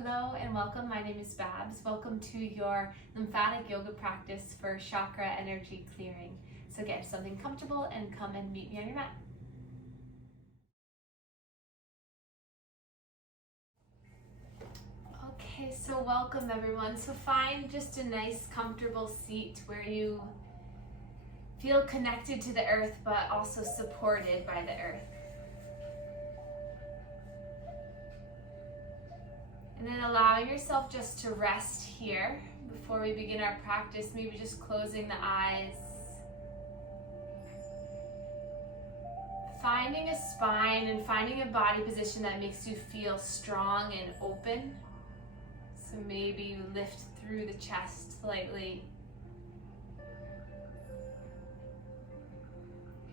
Hello and welcome. My name is Babz. Welcome to your lymphatic yoga practice for chakra energy clearing. So get something comfortable and come and meet me on your mat. Okay, so welcome everyone. So find just a nice comfortable seat where you feel connected to the earth but also supported by the earth. And then allowing yourself just to rest here before we begin our practice, maybe just closing the eyes. Finding a spine and finding a body position that makes you feel strong and open. So maybe you lift through the chest slightly.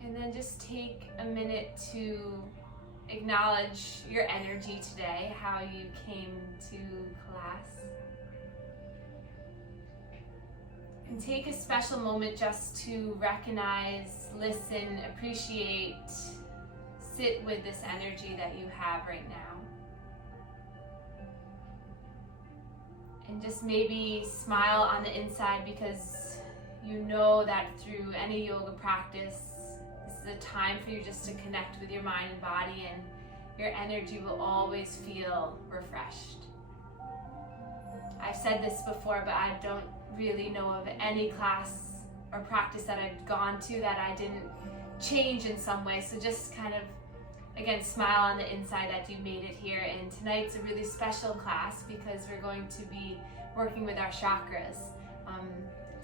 And then just take a minute to acknowledge your energy today, how you came to class. And take a special moment just to recognize, listen, appreciate, sit with this energy that you have right now. And just maybe smile on the inside because you know that through any yoga practice, this is a time for you just to connect with your mind and body, and your energy will always feel refreshed. I've said this before, but I don't really know of any class or practice that I've gone to that I didn't change in some way. So just kind of, again, smile on the inside that you made it here. And tonight's a really special class because we're going to be working with our chakras.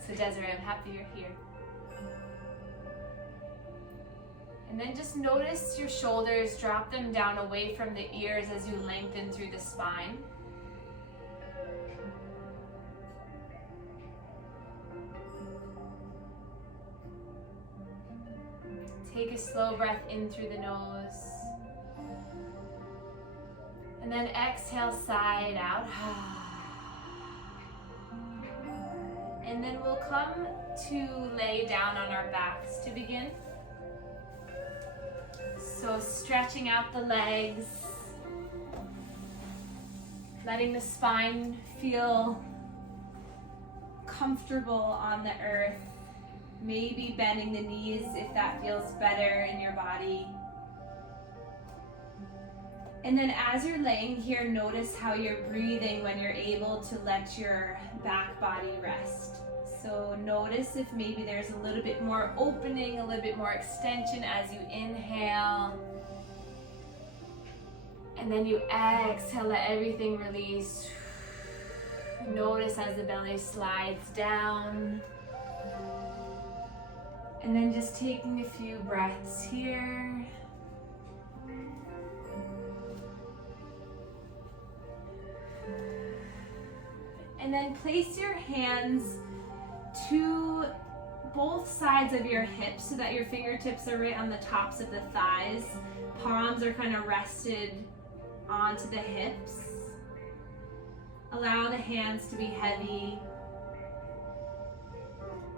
So Desiree, I'm happy you're here. And then just notice your shoulders, drop them down away from the ears as you lengthen through the spine. Take a slow breath in through the nose. And then exhale, side out. And then we'll come to lay down on our backs to begin. So stretching out the legs, letting the spine feel comfortable on the earth, maybe bending the knees if that feels better in your body. And then as you're laying here, notice how you're breathing when you're able to let your back body rest. So notice if maybe there's a little bit more opening, a little bit more extension as you inhale. And then you exhale, let everything release. Notice as the belly slides down. And then just taking a few breaths here. And then place your hands to both sides of your hips so that your fingertips are right on the tops of the thighs. Palms are kind of rested onto the hips. Allow the hands to be heavy.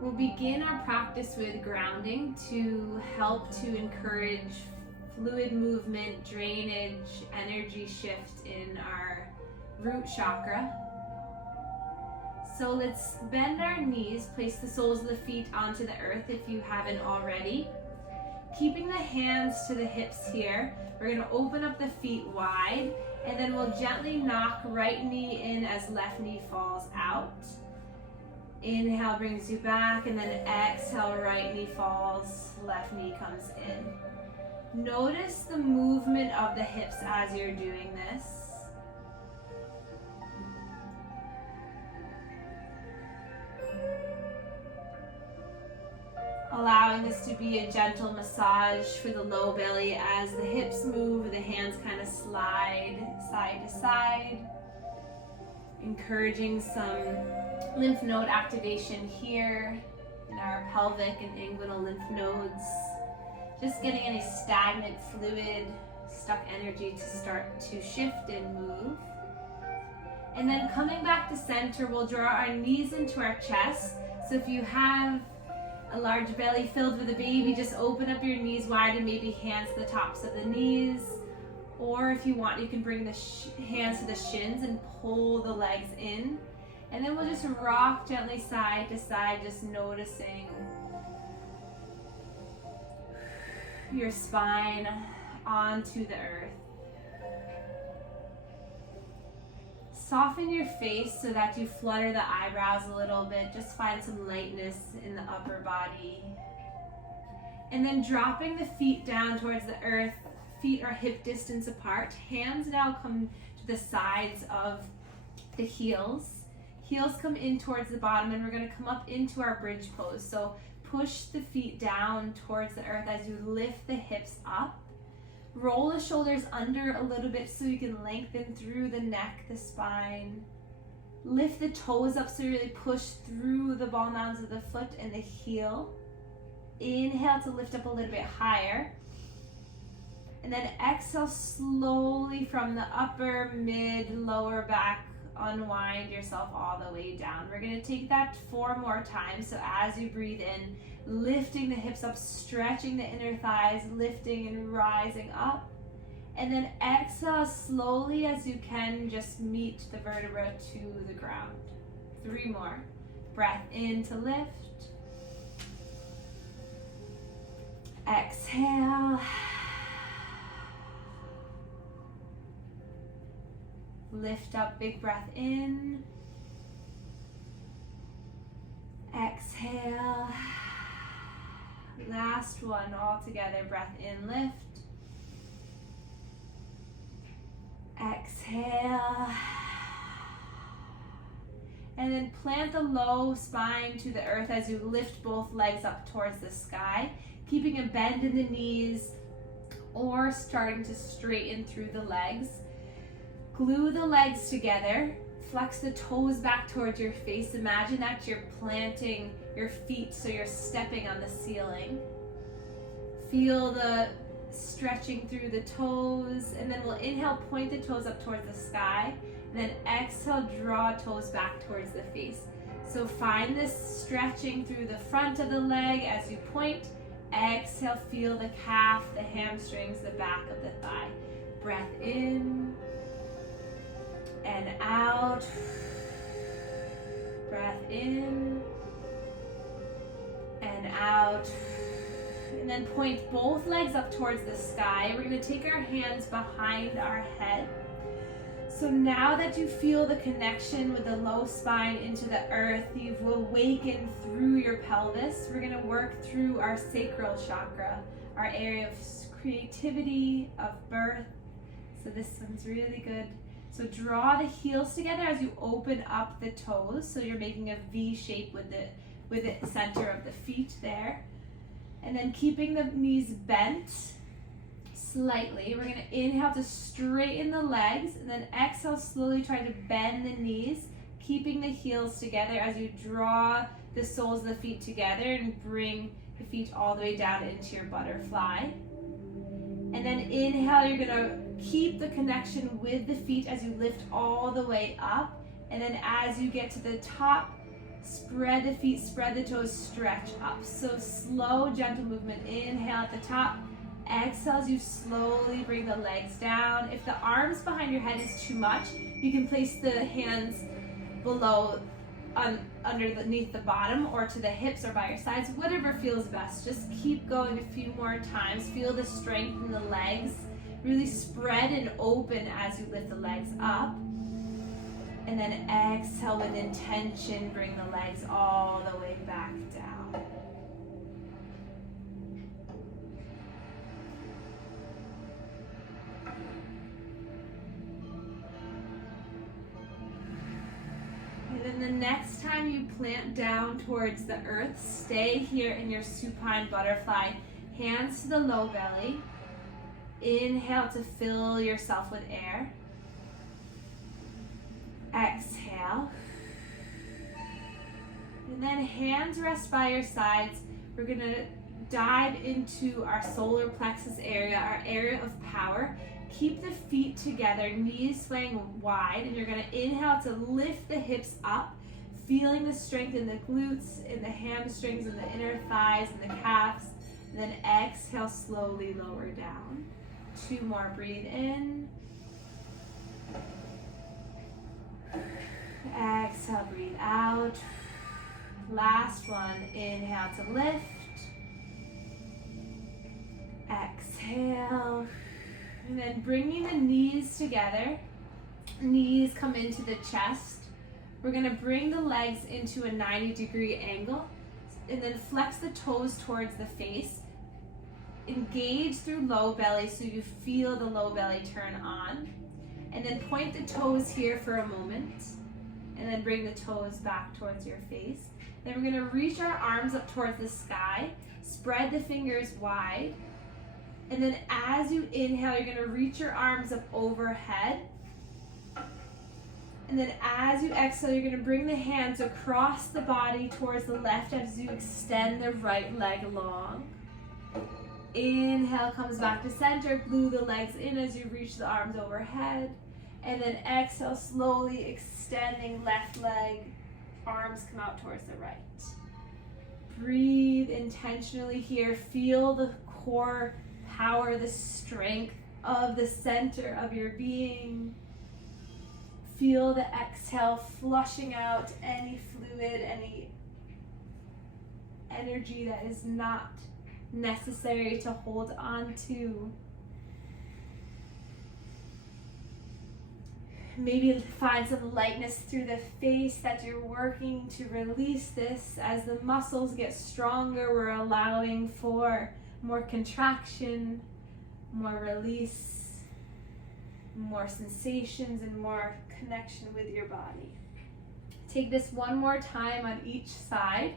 We'll begin our practice with grounding to help to encourage fluid movement, drainage, energy shift in our root chakra. So let's bend our knees, place the soles of the feet onto the earth if you haven't already. Keeping the hands to the hips here, we're going to open up the feet wide, and then we'll gently knock right knee in as left knee falls out. Inhale brings you back, and then exhale, right knee falls, left knee comes in. Notice the movement of the hips as you're doing this. Allowing this to be a gentle massage for the low belly as the hips move, the hands kind of slide side to side. Encouraging some lymph node activation here in our pelvic and inguinal lymph nodes. Just getting any stagnant fluid, stuck energy to start to shift and move. And then coming back to center, we'll draw our knees into our chest. So if you have a large belly filled with a baby, just open up your knees wide and maybe hands to the tops of the knees. Or if you want, you can bring the hands to the shins and pull the legs in. And then we'll just rock gently side to side, just noticing your spine onto the earth. Soften your face so that you flutter the eyebrows a little bit. Just find some lightness in the upper body. And then dropping the feet down towards the earth. Feet are hip distance apart. Hands now come to the sides of the heels. Heels come in towards the bottom, and we're going to come up into our bridge pose. So push the feet down towards the earth as you lift the hips up. Roll the shoulders under a little bit so you can lengthen through the neck, the spine. Lift the toes up so you really push through the ball mounds of the foot and the heel. Inhale to lift up a little bit higher. And then exhale slowly from the upper, mid, lower back. Unwind yourself all the way down. We're going to take that 4 more times. So as you breathe in, lifting the hips up, stretching the inner thighs, lifting and rising up. And then exhale slowly as you can, just meet the vertebra to the ground. 3 more. Breath in to lift. Exhale. Lift up, big breath in. Exhale. Last one, all together. Breath in, lift. Exhale. And then plant the low spine to the earth as you lift both legs up towards the sky, keeping a bend in the knees or starting to straighten through the legs. Glue the legs together, flex the toes back towards your face. Imagine that you're planting your feet so you're stepping on the ceiling. Feel the stretching through the toes, and then we'll inhale, point the toes up towards the sky, and then exhale, draw toes back towards the face. So find this stretching through the front of the leg as you point. Exhale, feel the calf, the hamstrings, the back of the thigh. Breath in and out. Breath in and out. And then point both legs up towards the sky. We're going to take our hands behind our head. So now that you feel the connection with the low spine into the earth, you've awakened through your pelvis. We're going to work through our sacral chakra, our area of creativity, of birth. So this one's really good. So draw the heels together as you open up the toes. So you're making a V shape with the center of the feet there. And then keeping the knees bent slightly. We're going to inhale to straighten the legs, and then exhale, slowly try to bend the knees, keeping the heels together as you draw the soles of the feet together and bring the feet all the way down into your butterfly. And then inhale, you're going to keep the connection with the feet as you lift all the way up. And then as you get to the top, spread the feet, spread the toes, stretch up. So slow, gentle movement. Inhale at the top. Exhale as you slowly bring the legs down. If the arms behind your head is too much, you can place the hands below, underneath the bottom, or to the hips or by your sides, whatever feels best. Just keep going a few more times. Feel the strength in the legs. Really spread and open as you lift the legs up. And then exhale with intention, bring the legs all the way back down. And then the next time you plant down towards the earth, stay here in your supine butterfly, hands to the low belly. Inhale to fill yourself with air. Exhale. And then hands rest by your sides. We're going to dive into our solar plexus area, our area of power. Keep the feet together, knees swaying wide, and you're going to inhale to lift the hips up, feeling the strength in the glutes, in the hamstrings, in the inner thighs, and the calves. And then exhale, slowly lower down. 2 more, breathe in. Exhale, breathe out. Last one, inhale to lift. Exhale. And then bringing the knees together. Knees come into the chest. We're going to bring the legs into a 90-degree angle and then flex the toes towards the face. Engage through low belly so you feel the low belly turn on. And then point the toes here for a moment. And then bring the toes back towards your face. Then we're going to reach our arms up towards the sky. Spread the fingers wide. And then as you inhale, you're going to reach your arms up overhead. And then as you exhale, you're going to bring the hands across the body towards the left as you extend the right leg long. Inhale comes back to center. Glue the legs in as you reach the arms overhead. And then exhale, slowly extending left leg. Arms come out towards the right. Breathe intentionally here. Feel the core power, the strength of the center of your being. Feel the exhale flushing out any fluid, any energy that is not necessary to hold on to. Maybe find some lightness through the face that you're working to release this. As the muscles get stronger, we're allowing for more contraction, more release, more sensations, and more connection with your body. Take this one more time on each side.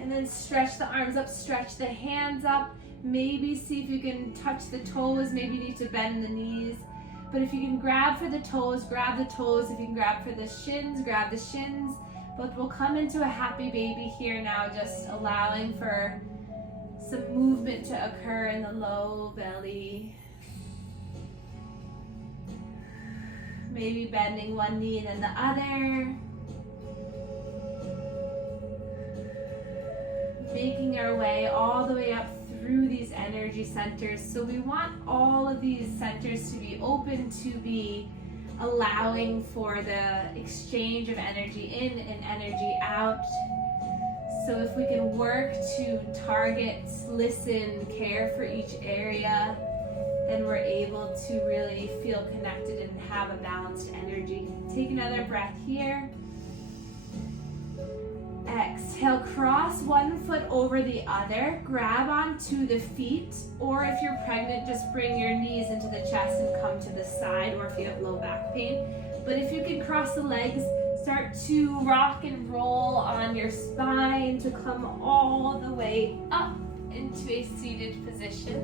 And then stretch the arms up, stretch the hands up. Maybe see if you can touch the toes. Maybe you need to bend the knees. But if you can grab for the toes, grab the toes. If you can grab for the shins, grab the shins. But we'll come into a happy baby here now, just allowing for some movement to occur in the low belly. Maybe bending one knee and then the other. Making our way all the way up through these energy centers. So we want all of these centers to be open, to be allowing for the exchange of energy in and energy out. So if we can work to target, listen, care for each area, then we're able to really feel connected and have a balanced energy. Take another breath here. Exhale, cross one foot over the other, grab onto the feet, or if you're pregnant, just bring your knees into the chest and come to the side, or if you have low back pain. But if you can cross the legs, start to rock and roll on your spine to come all the way up into a seated position.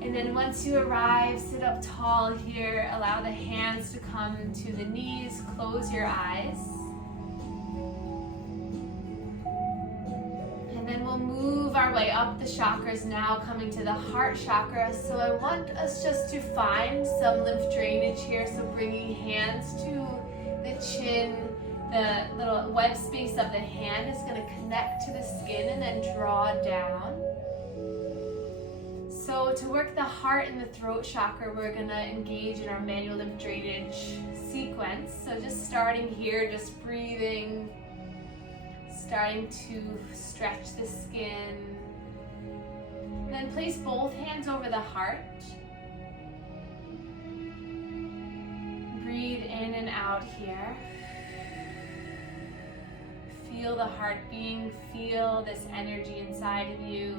And then once you arrive, sit up tall here, allow the hands to come to the knees, close your eyes. Then we'll move our way up the chakras now, coming to the heart chakra. So I want us just to find some lymph drainage here. So bringing hands to the chin, the little web space of the hand is going to connect to the skin and then draw down. So to work the heart and the throat chakra, we're going to engage in our manual lymph drainage sequence. So just starting here, just breathing. Starting to stretch the skin. And then place both hands over the heart. Breathe in and out here. Feel the heart being, feel this energy inside of you.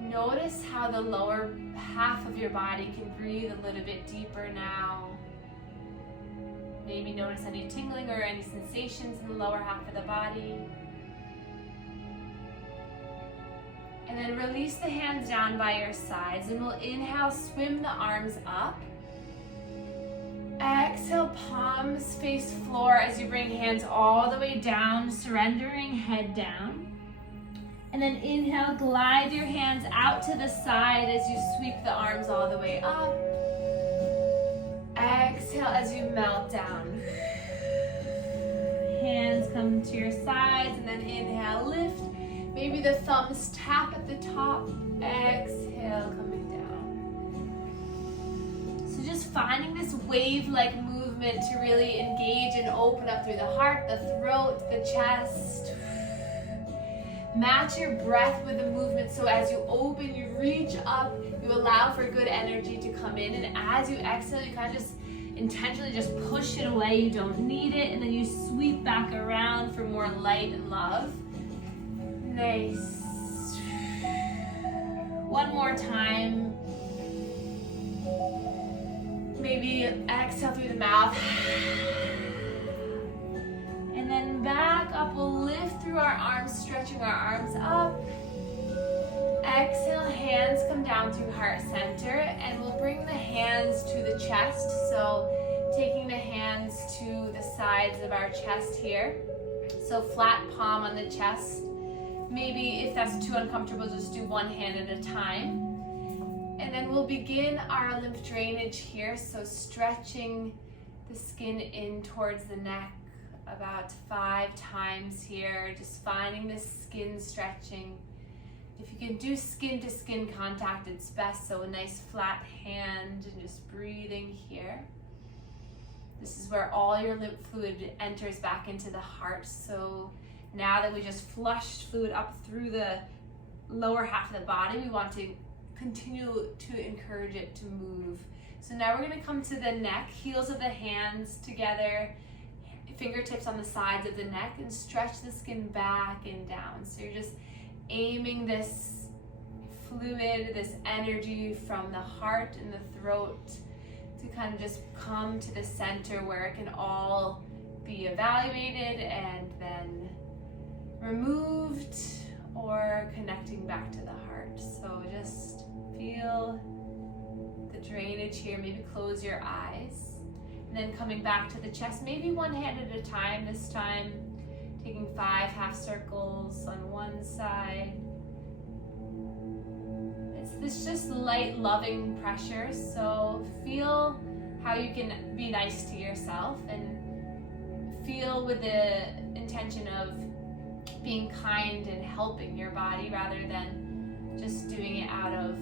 Notice how the lower half of your body can breathe a little bit deeper now. Maybe notice any tingling or any sensations in the lower half of the body. And then release the hands down by your sides, and we'll inhale, swim the arms up. Exhale, palms face floor as you bring hands all the way down, surrendering head down. And then inhale, glide your hands out to the side as you sweep the arms all the way up. Exhale as you melt down. hands come to your sides, and then inhale, lift. Maybe the thumbs tap at the top. Exhale, coming down. So just finding this wave-like movement to really engage and open up through the heart, the throat, the chest. Match your breath with the movement, so as you open, you reach up, you allow for good energy to come in, and as you exhale, you kind of just intentionally just push it away. You don't need it, and then you sweep back around for more light and love. Nice. One more time. Maybe exhale through the mouth. And then back up, we'll lift through our arms, stretching our arms up. Exhale, hands come down through heart center, and we'll bring the hands to the chest. So taking the hands to the sides of our chest here. So flat palm on the chest. Maybe if that's too uncomfortable, just do one hand at a time. And then we'll begin our lymph drainage here. So stretching the skin in towards the neck about 5 times here. Just finding the skin stretching. If you can do skin to skin contact, it's best. So a nice flat hand and just breathing here. This is where all your lymph fluid enters back into the heart. So now that we just flushed fluid up through the lower half of the body, we want to continue to encourage it to move. So now we're going to come to the neck, heels of the hands together, fingertips on the sides of the neck, and stretch the skin back and down. So you're just aiming this fluid, this energy from the heart and the throat to kind of just come to the center where it can all be evaluated and then removed or connecting back to the heart. So just feel the drainage here. Maybe close your eyes. And then coming back to the chest, maybe one hand at a time this time. Taking 5 half circles on one side. It's this just light, loving pressure. So feel how you can be nice to yourself and feel with the intention of being kind and helping your body rather than just doing it out of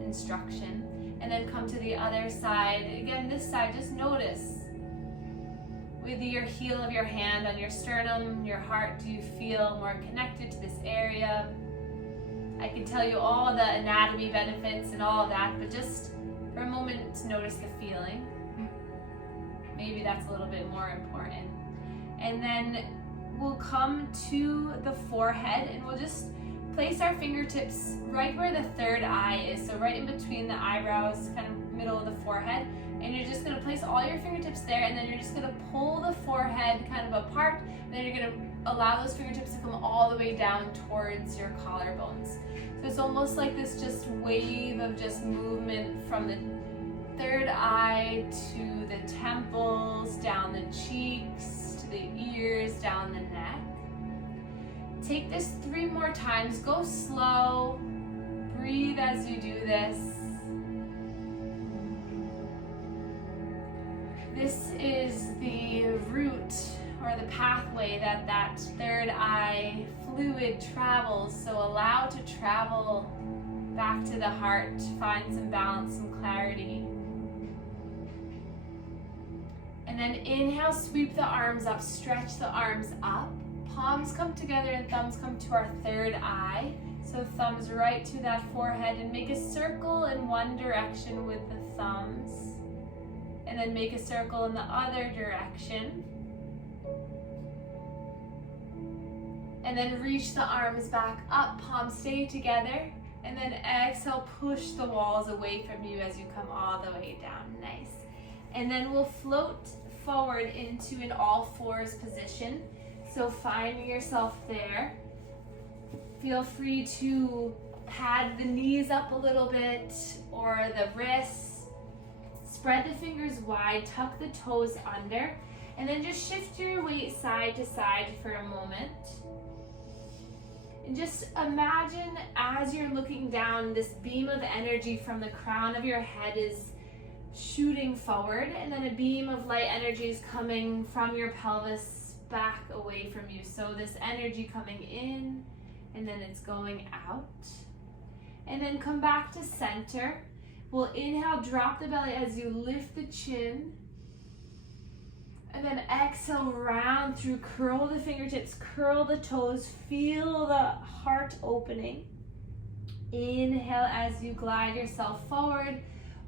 instruction. And then come to the other side. Again, this side, just notice. With your heel of your hand on your sternum, your heart, do you feel more connected to this area? I can tell you all the anatomy benefits and all of that, but just for a moment, notice the feeling. Maybe that's a little bit more important. And then we'll come to the forehead, and we'll just place our fingertips right where the third eye is, so right in between the eyebrows, kind of middle of the forehead. And you're just gonna place all your fingertips there, and then you're just gonna pull the forehead kind of apart, and then you're gonna allow those fingertips to come all the way down towards your collarbones. So it's almost like this just wave of just movement from the third eye to the temples, down the cheeks, to the ears, down the neck. Take this 3 more times. Go slow. Breathe as you do this. This is the route or the pathway that that third eye fluid travels. So allow to travel back to the heart. Find some balance, some clarity. And then inhale, sweep the arms up, stretch the arms up. Palms come together and thumbs come to our third eye. So thumbs right to that forehead, and make a circle in one direction with the thumbs. And then make a circle in the other direction. And then reach the arms back up, palms stay together. And then exhale, push the walls away from you as you come all the way down. Nice. And then we'll float forward into an all fours position. So finding yourself there. Feel free to pad the knees up a little bit or the wrists. Spread the fingers wide, tuck the toes under, and then just shift your weight side to side for a moment. And just imagine as you're looking down, this beam of energy from the crown of your head is shooting forward, and then a beam of light energy is coming from your pelvis back away from you. So this energy coming in, and then it's going out. And then come back to center. We'll inhale, drop the belly as you lift the chin. And then exhale, round through, curl the fingertips, curl the toes, feel the heart opening. Inhale as you glide yourself forward.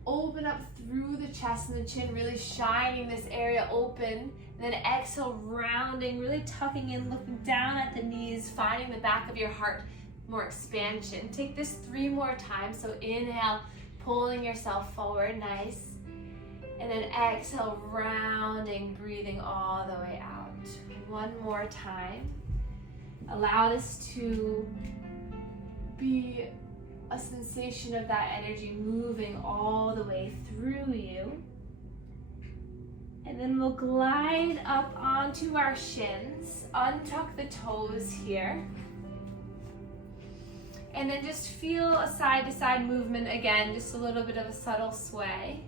Open up through the chest and the chin, really shining this area open. And then exhale, rounding, really tucking in, looking down at the knees, finding the back of your heart, more expansion. Take this 3 more times. So inhale, pulling yourself forward, nice. And then exhale, rounding, breathing all the way out. 1 more time. Allow this to be a sensation of that energy moving all the way through you. And then we'll glide up onto our shins, untuck the toes here. And then just feel a side-to-side movement again, just a little bit of a subtle sway.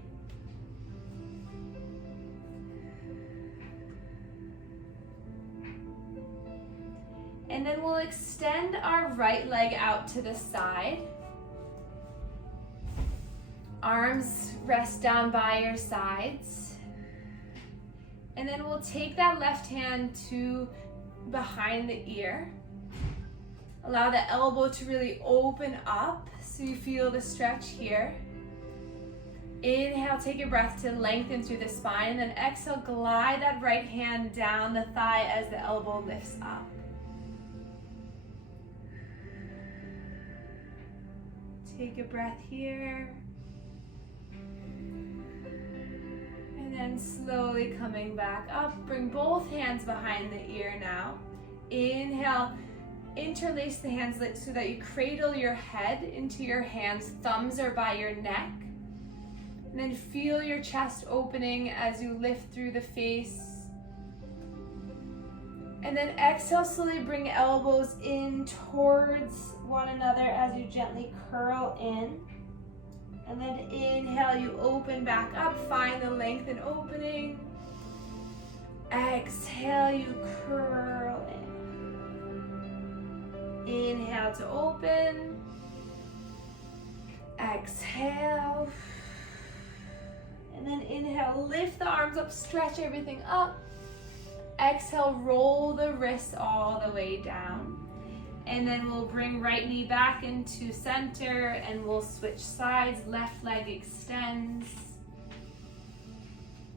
And then we'll extend our right leg out to the side. Arms rest down by your sides. And then we'll take that left hand to behind the ear. Allow the elbow to really open up so you feel the stretch here. Inhale, take a breath to lengthen through the spine. And then exhale, glide that right hand down the thigh as the elbow lifts up. Take a breath here. And then slowly coming back up. Bring both hands behind the ear now. Inhale, interlace the hands so that you cradle your head into your hands. Thumbs are by your neck. And then feel your chest opening as you lift through the face. And then exhale, slowly bring elbows in towards one another as you gently curl in. And then inhale, you open back up, find the length and opening. Exhale, you curl in. Inhale to open. Exhale. And then inhale, lift the arms up, stretch everything up. Exhale, roll the wrists all the way down. And then we'll bring right knee back into center and we'll switch sides. Left leg extends.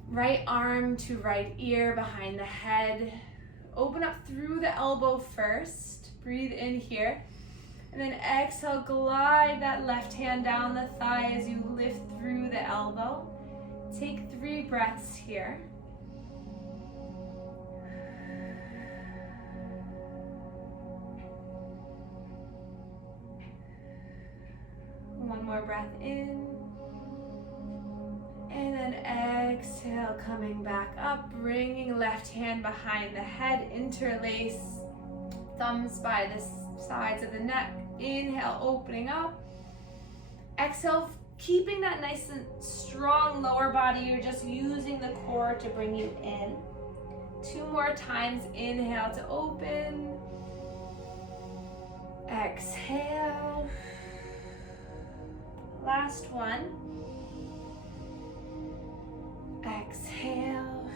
Right arm to right ear behind the head. Open up through the elbow first. Breathe in here. And then exhale, glide that left hand down the thigh as you lift through the elbow. Take 3 breaths here. One more breath in. And then exhale, coming back up, bringing left hand behind the head, interlace, thumbs by the sides of the neck. Inhale, opening up. Exhale, keeping that nice and strong lower body. You're just using the core to bring you in. 2 more times. Inhale to open. Exhale. Last one. Exhale.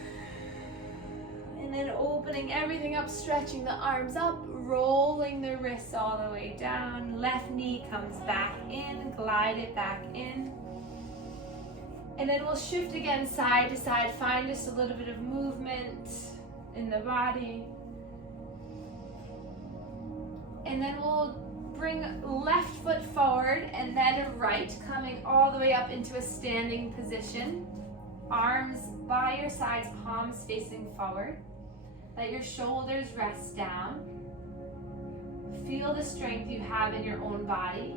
And then opening everything up, stretching the arms up, rolling the wrists all the way down. Left knee comes back in, glide it back in. And then we'll shift again side to side, find just a little bit of movement in the body. And then we'll bring left foot forward and then right, coming all the way up into a standing position. Arms by your sides, palms facing forward. Let your shoulders rest down. Feel the strength you have in your own body.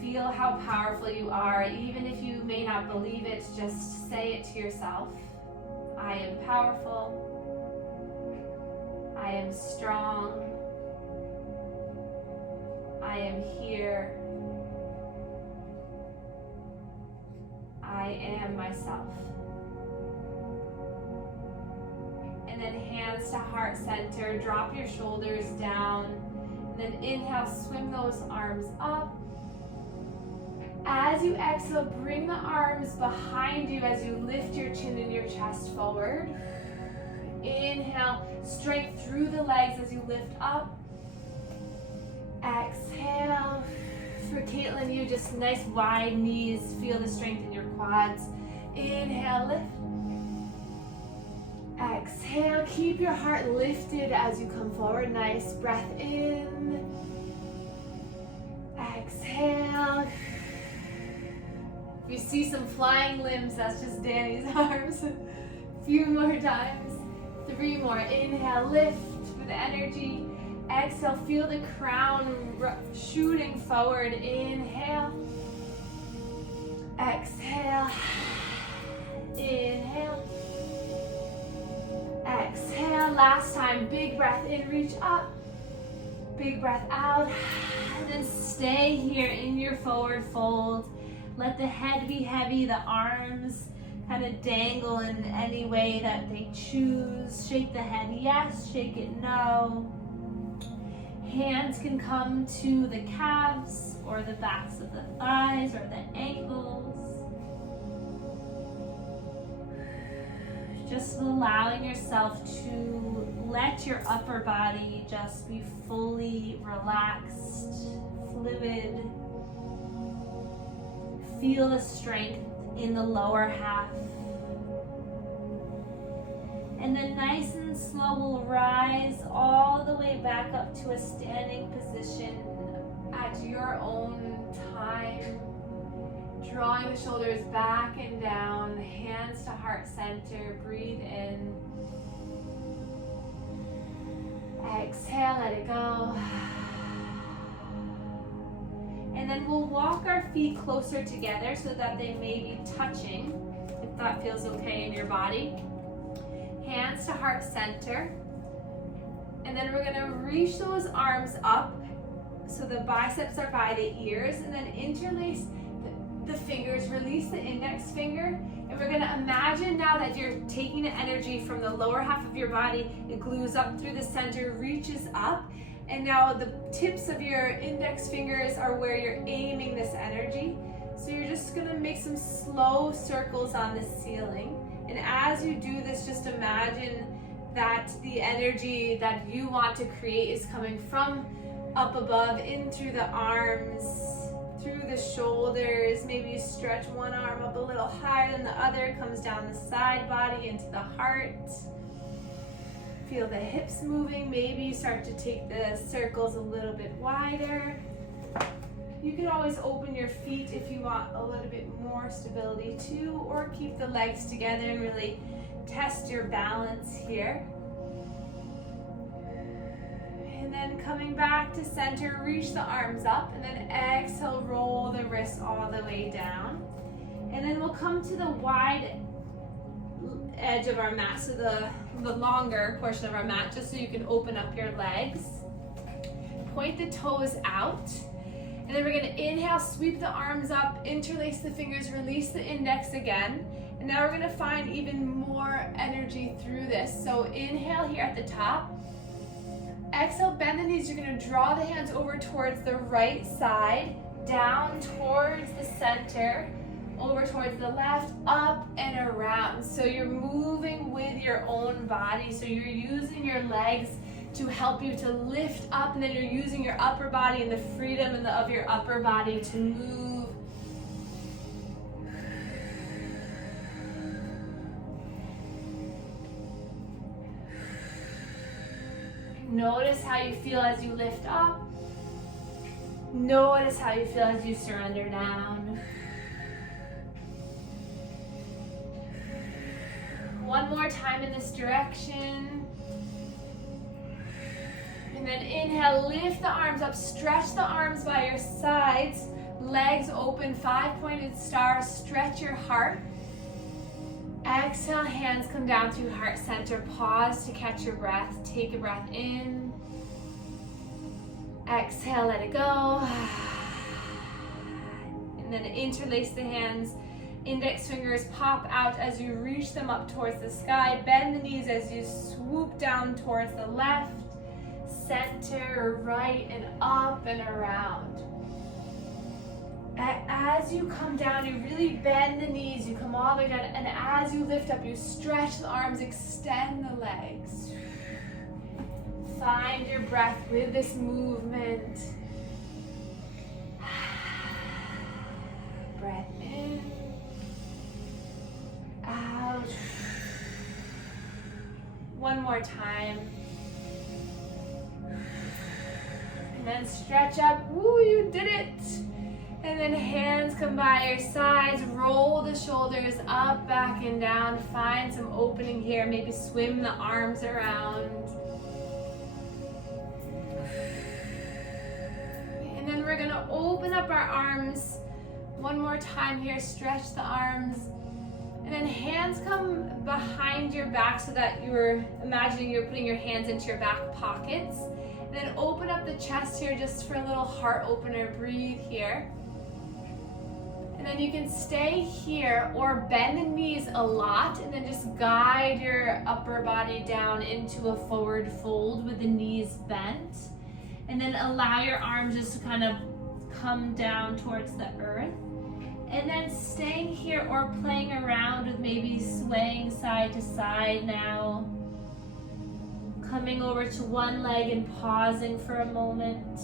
Feel how powerful you are. Even if you may not believe it, just say it to yourself. I am powerful. I am strong. I am here. I am myself. And then hands to heart center, drop your shoulders down. And then inhale, swim those arms up. As you exhale, bring the arms behind you as you lift your chin and your chest forward. Inhale, strength through the legs as you lift up. Exhale. For Caitlin, you just nice wide knees. Feel the strength in your quads. Inhale, lift. Exhale, keep your heart lifted as you come forward. Nice breath in. Exhale. If you see some flying limbs, that's just Danny's arms. A few more times. 3 more. Inhale, lift with energy. Exhale, feel the crown shooting forward. Inhale. Exhale. Inhale. Exhale. Last time. Big breath in, reach up. Big breath out. And then stay here in your forward fold. Let the head be heavy, the arms kind of dangle in any way that they choose. Shake the head yes, shake it no. Hands can come to the calves or the backs of the thighs or the ankles. Just allowing yourself to let your upper body just be fully relaxed, fluid. Feel the strength in the lower half. And then nice and slow, we'll rise all the way back up to a standing position at your own time. Drawing the shoulders back and down, hands to heart center, breathe in. Exhale, let it go. And then we'll walk our feet closer together so that they may be touching, if that feels okay in your body. Hands to heart center. And then we're gonna reach those arms up so the biceps are by the ears, and then interlace the fingers, release the index finger. And we're gonna imagine now that you're taking the energy from the lower half of your body, it glues up through the center, reaches up. And now the tips of your index fingers are where you're aiming this energy. So you're just gonna make some slow circles on the ceiling. And as you do this, just imagine that the energy that you want to create is coming from up above, in through the arms, through the shoulders. Maybe you stretch one arm up a little higher than the other, comes down the side body into the heart. Feel the hips moving. Maybe you start to take the circles a little bit wider. You can always open your feet if you want a little bit more stability too, or keep the legs together and really test your balance here. And then coming back to center, reach the arms up, and then exhale, roll the wrists all the way down. And then we'll come to the wide edge of our mat, so the longer portion of our mat, just so you can open up your legs. Point the toes out. And then we're gonna inhale, sweep the arms up, interlace the fingers, release the index again. And now we're gonna find even more energy through this. So inhale here at the top. Exhale, bend the knees. You're gonna draw the hands over towards the right side, down towards the center, over towards the left, up and around. So you're moving with your own body. So you're using your legs to help you to lift up, and then you're using your upper body and the freedom of your upper body to move. Notice how you feel as you lift up. Notice how you feel as you surrender down. One more time in this direction. And then inhale, lift the arms up, stretch the arms by your sides, legs open, 5-pointed stars, stretch your heart. Exhale, hands come down through heart center, pause to catch your breath, take a breath in. Exhale, let it go. And then interlace the hands, Index fingers pop out as you reach them up towards the sky. Bend the knees as you swoop down towards the left, center, right, and up and around. As you come down, you really bend the knees, you come all the way down, and as you lift up, you stretch the arms, extend the legs. Find your breath with this movement. Breath in, out. One more time. And then stretch up. Woo, you did it. And then hands come by your sides. Roll the shoulders up, back, and down. Find some opening here. Maybe swim the arms around. And then we're gonna open up our arms one more time here. Stretch the arms. And then hands come behind your back so that you're imagining you're putting your hands into your back pockets. And then open up the chest here just for a little heart opener. Breathe here. And then you can stay here or bend the knees a lot and then just guide your upper body down into a forward fold with the knees bent. And then allow your arms just to kind of come down towards the earth. And then staying here or playing around with maybe swaying side to side now. Coming over to one leg and pausing for a moment.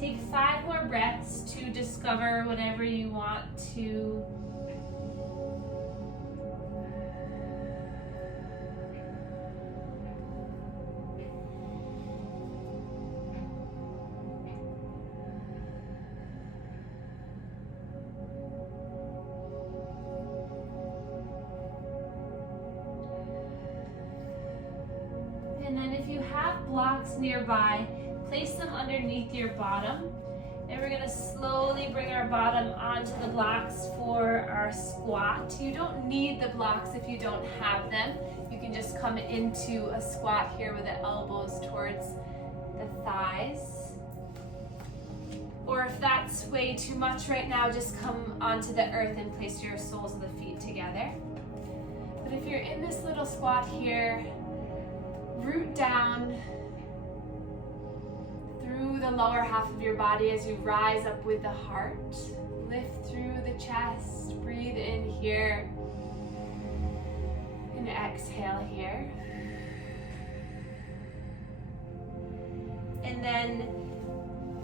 Take 5 more breaths to discover whatever you want to. And then if you have blocks nearby, place them underneath your bottom. And we're gonna slowly bring our bottom onto the blocks for our squat. You don't need the blocks if you don't have them. You can just come into a squat here with the elbows towards the thighs. Or if that's way too much right now, just come onto the earth and place your soles of the feet together. But if you're in this little squat here, root down through the lower half of your body as you rise up with the heart. Lift through the chest, breathe in here, and exhale here. And then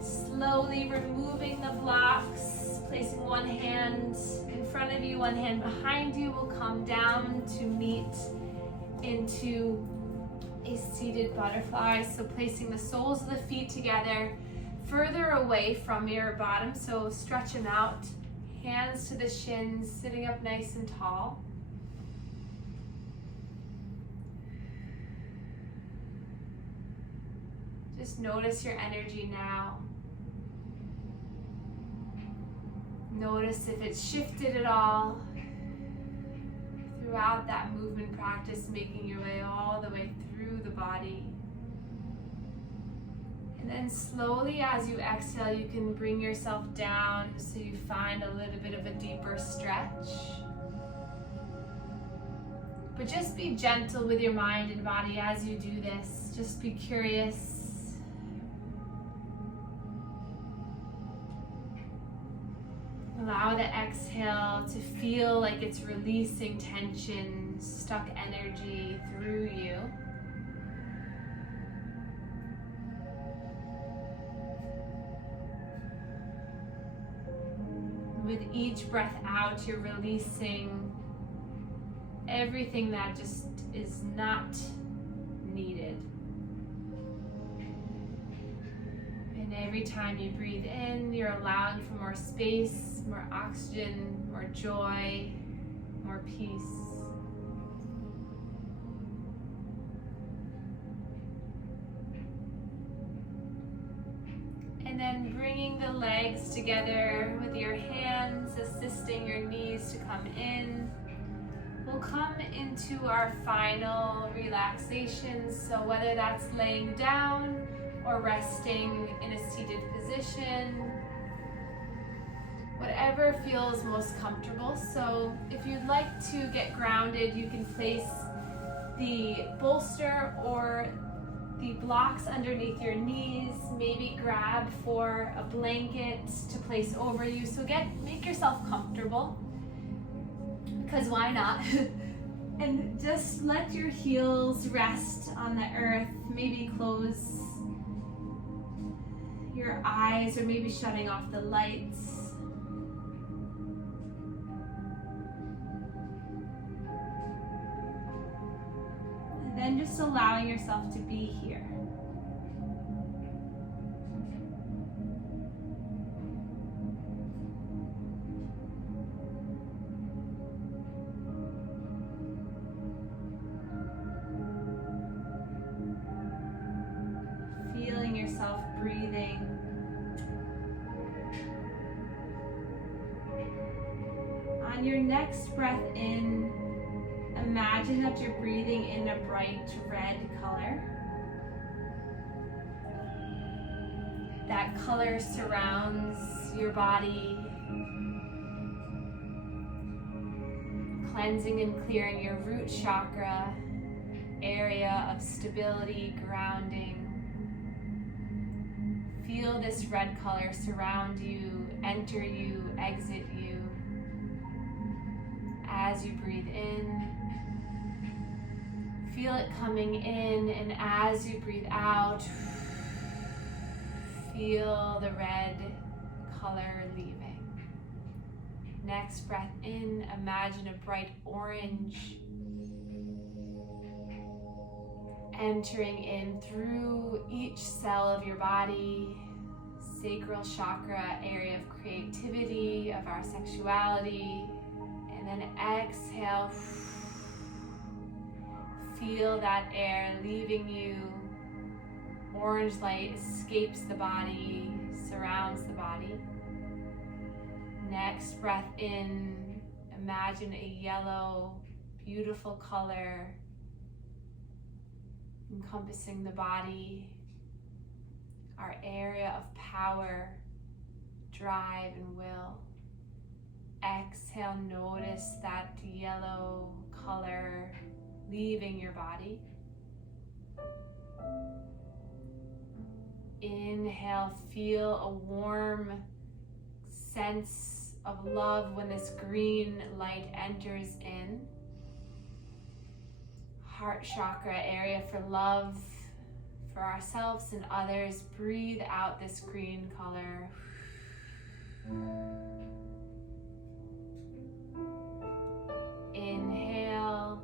slowly removing the blocks, placing one hand in front of you, one hand behind you, will come down to meet into a seated butterfly. So placing the soles of the feet together further away from your bottom, so stretch them out, hands to the shins, sitting up nice and tall. Just notice your energy now. Notice if it's shifted at all throughout that movement practice, making your way all the way through the body. And then slowly as you exhale, you can bring yourself down so you find a little bit of a deeper stretch. But just be gentle with your mind and body as you do this. Just be curious. Allow the exhale to feel like it's releasing tension, stuck energy through you. With each breath out, you're releasing everything that just is not needed. And every time you breathe in, you're allowing for more space, more oxygen, more joy, more peace. And And then bringing the legs together with your hands, assisting your knees to come in. We'll come into our final relaxation. So whether that's laying down or resting in a seated position, whatever feels most comfortable. So if you'd like to get grounded, you can place the bolster or the blocks underneath your knees, maybe grab for a blanket to place over you. So make yourself comfortable, because why not? And just let your heels rest on the earth. Maybe close your eyes or maybe shutting off the lights. And then just allowing yourself to be here. Feeling yourself breathing. On your next breath in, imagine that you're breathing in a bright red color. That color surrounds your body, cleansing and clearing your root chakra, area of stability, grounding. Feel this red color surround you, enter you, exit you. As you breathe in, feel it coming in, and as you breathe out, feel the red color leaving. Next breath in, imagine a bright orange entering in through each cell of your body, sacral chakra, area of creativity, of our sexuality. And then exhale. Feel that air leaving you. Orange light escapes the body, surrounds the body. Next breath in, imagine a yellow, beautiful color encompassing the body, our area of power, drive, and will. Exhale, notice that yellow color leaving your body. Inhale, feel a warm sense of love when this green light enters in. Heart chakra, area for love for ourselves and others. Breathe out this green color. Inhale.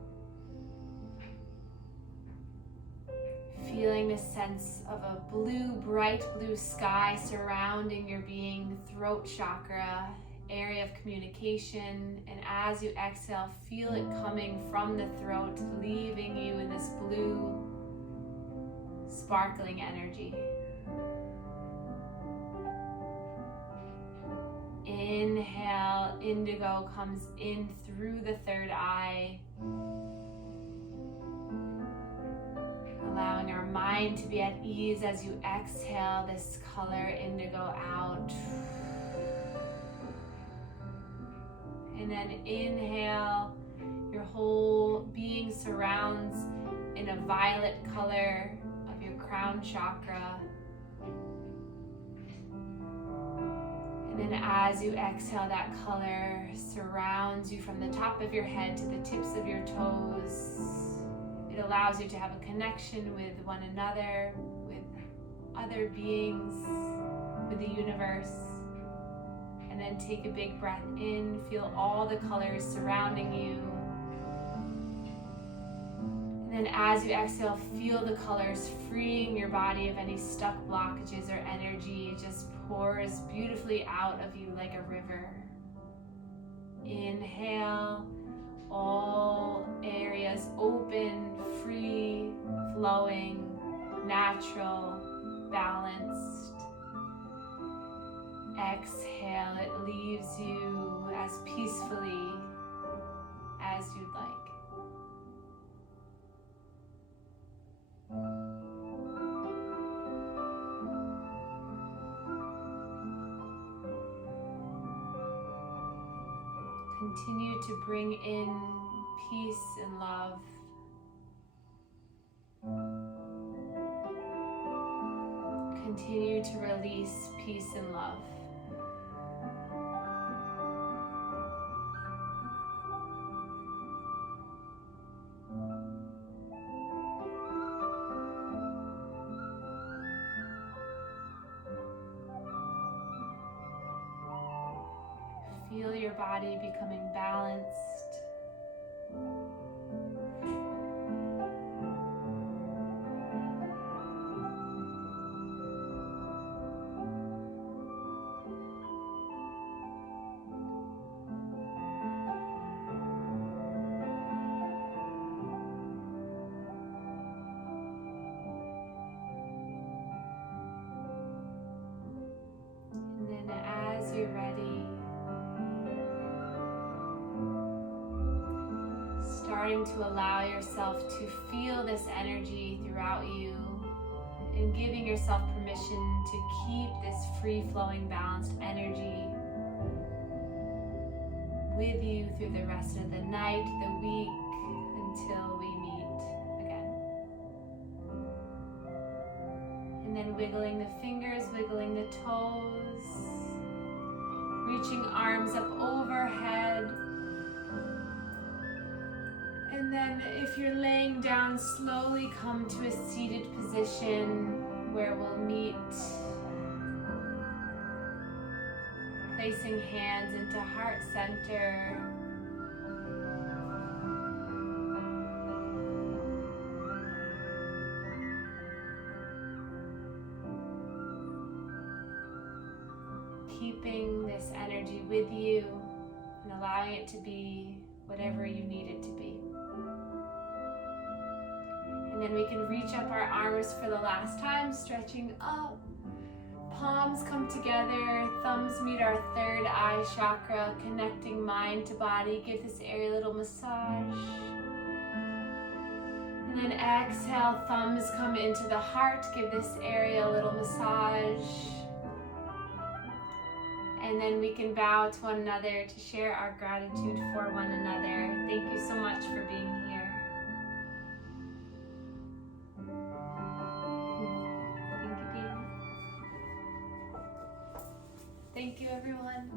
Feeling the sense of a blue, bright blue sky surrounding your being, throat chakra, area of communication. And as you exhale, feel it coming from the throat, leaving you in this blue, sparkling energy. Inhale, indigo comes in through the third eye, allowing our mind to be at ease as you exhale this color indigo out. And then inhale, your whole being surrounds in a violet color of your crown chakra. And then as you exhale, that color surrounds you from the top of your head to the tips of your toes. It allows you to have a connection with one another, with other beings, with the universe. And then take a big breath in, feel all the colors surrounding you. And then as you exhale, feel the colors freeing your body of any stuck blockages or energy. It just pours beautifully out of you like a river. Inhale, all areas open, free, flowing, natural, balanced. exhale, it leaves you as peacefully as you'd like. Continue to bring in peace and love. Continue to release peace and love. Feel your body becoming balanced. And then as you're ready, starting to allow yourself to feel this energy throughout you and giving yourself permission to keep this free-flowing, balanced energy with you through the rest of the night, the week, until we meet again. And then wiggling the fingers, wiggling the toes, reaching arms up overhead. And then if you're laying down, slowly come to a seated position where we'll meet. Placing hands into heart center. Keeping this energy with you and allowing it to be whatever you need it to be. And then we can reach up our arms for the last time, stretching up. Palms come together, thumbs meet our third eye chakra, connecting mind to body. Give this area a little massage. And then exhale, thumbs come into the heart. Give this area a little massage. And then we can bow to one another to share our gratitude for one another. Thank you so much for being here. Thank you, everyone.